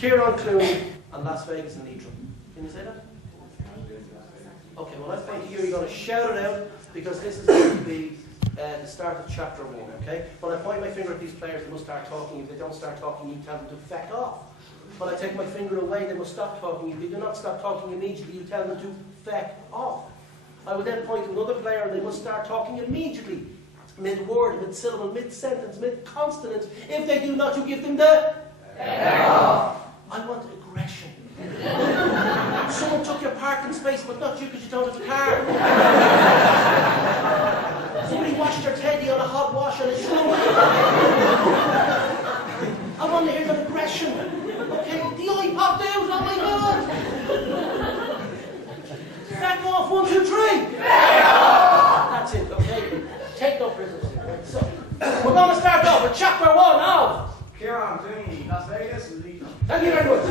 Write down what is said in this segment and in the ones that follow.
Kehoe and Las Vegas and Leitrim. Can you say that? Okay, well let's point to you. You're going to shout it out because this is going to be the start of chapter 1, okay? When I point my finger at these players, they must start talking. If they don't start talking, you tell them to feck off. When I take my finger away, they must stop talking. If they do not stop talking immediately, you tell them to feck off. I will then point to another player and they must start talking immediately. Mid-word, mid-syllable, mid-sentence, mid-consonant. If they do not, you give them the feck off. I want aggression. Someone took your parking space, but not you because you don't have a car. Somebody washed your teddy on a hot wash and it stunk. I want to hear that aggression. Okay, the eye popped out, oh my God. Back off, 1, 2, 3. That's it, okay? Take no prisoners. Right, so, we're going to start off with chapter 1 of Kehoe.Keith, Las Vegas and Leitrim. Thank you very much.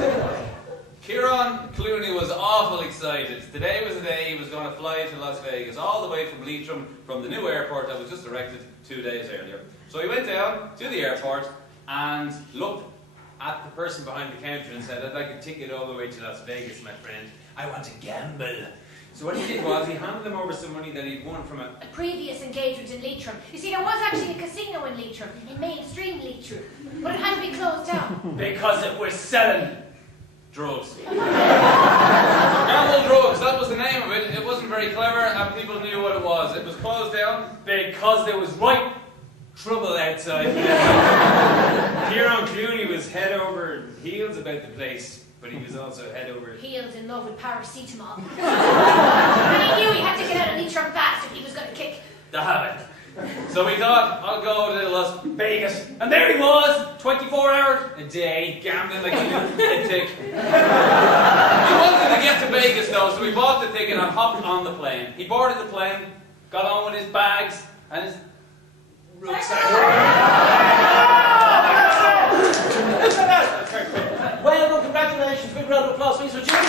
Kehoe was awful excited. Today was the day he was going to fly to Las Vegas, all the way from Leitrim, from the new airport that was just erected 2 days earlier. So he went down to the airport and looked at the person behind the counter and said, "I'd like a ticket all the way to Las Vegas, my friend. I want to gamble." So what he did was he handed him over some money that he'd won from a previous engagement in Leitrim. You see, there was actually a casino in Leitrim, in mainstream Leitrim, but it had to be closed down. Because it was selling drugs. Gamble drugs, that was the name of it. It wasn't very clever and people knew what it was. It was closed down because there was right trouble outside. Kehoe was head over heels about the place, but he was also head over heels in love with paracetamol. And he knew he had to get out of Leitrim fast if he was going to kick the habit. So we thought, I'll go to Las Vegas. And there he was, 24 hours a day, gambling like a lunatic. He wanted to get to Vegas though, so we bought the ticket and hopped on the plane. He boarded the plane, got on with his bags and his rucksack. Well done, congratulations. Big round of applause, please, for Jimmy.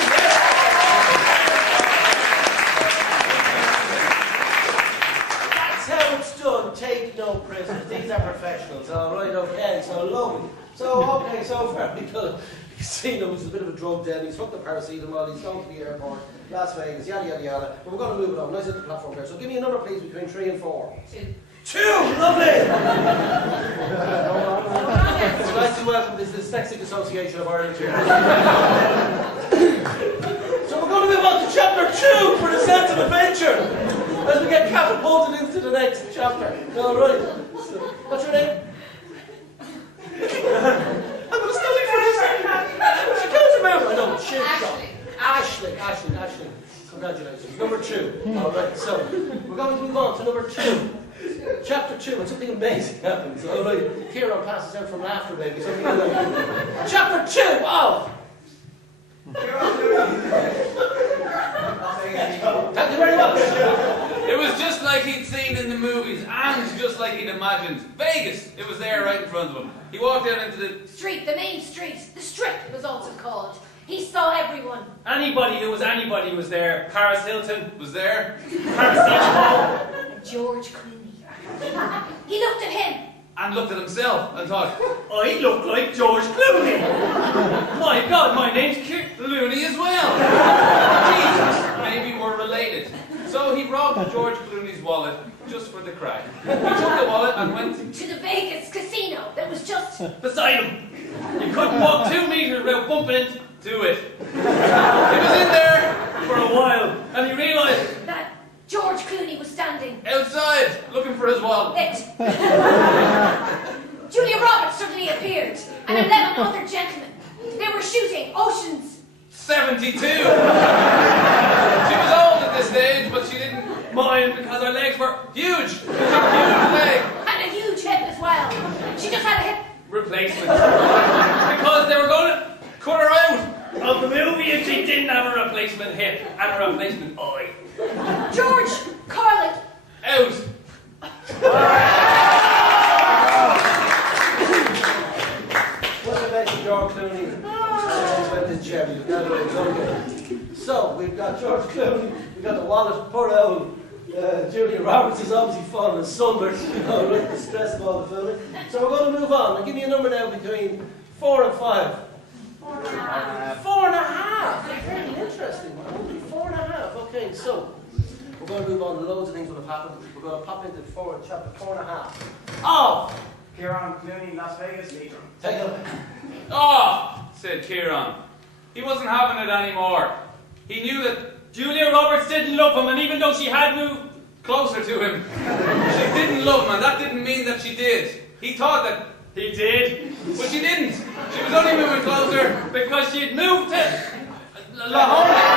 Take no prisoners. These are professionals. All right, okay. So lovely. So okay, so far we got a casino, which is a bit of a drug den. He's hooked the paracetamol. He's gone to the airport, Las Vegas, yada yada yada. But we're going to move it on. Nice little platform there. So give me a number, please, between 3 and 4. 2. Lovely. It's nice to welcome this Dyslexic Association of Ireland here. So we're going to move on to chapter 2 for the sense of adventure. As we get catapulted into the next chapter. All right. So, what's your name? I'm going to study for this. She can't remember. I know. Ashley. Congratulations. Number 2. All right. So we're going to move on to number 2. Chapter 2. And something amazing happens. All right. Kehoe passes out from laughter, baby. Something amazing. Chapter 2 of. Thank you very much. It was just like he'd seen in the movies and just like he'd imagined. Vegas! It was there right in front of him. He walked out into the street, the main street. The Strip was also called. He saw everyone. Anybody who was anybody was there. Paris Hilton was there. And George Clooney. He looked at him. And looked at himself and thought, I look like George Clooney. My God, my name's Clooney as well. Jesus, maybe we're related. So he robbed George Clooney's wallet just for the crack. He took the wallet and went to the Vegas casino that was just beside him. You couldn't walk 2 meters without bumping into it. He was in there for a while and he realised that George Clooney was standing outside looking for his wallet. Julia Roberts suddenly appeared and 11 other gentlemen. They were shooting Ocean's 72. She was old at this stage, but she didn't mind because her legs were huge. She had a huge leg. And a huge hip as well. She just had a hip replacement. Because they were going to cut her out of the movie if she didn't have a replacement hip and a replacement eye. George Carlin. Out. What about George Clooney? So we've got George Clooney, we've got the wallet, poor old Julia Roberts is obviously fallen and sunburned, right, the stress of all the filming. So we're going to move on. I'll give you a number now between 4 and 5. 4 4.5. Very interesting. Only 4.5. Okay, so we're going to move on. Loads of things will have happened. We're going to pop into chapter 4.5. Oh! Kieran Clooney, Las Vegas, Leitrim. Take it away. Oh, said Kieran. He wasn't having it anymore. He knew that Julia Roberts didn't love him, and even though she had moved closer to him, she didn't love him, and that didn't mean that she did. He thought that he did, but she didn't. She was only moving closer because she had moved to Lahore.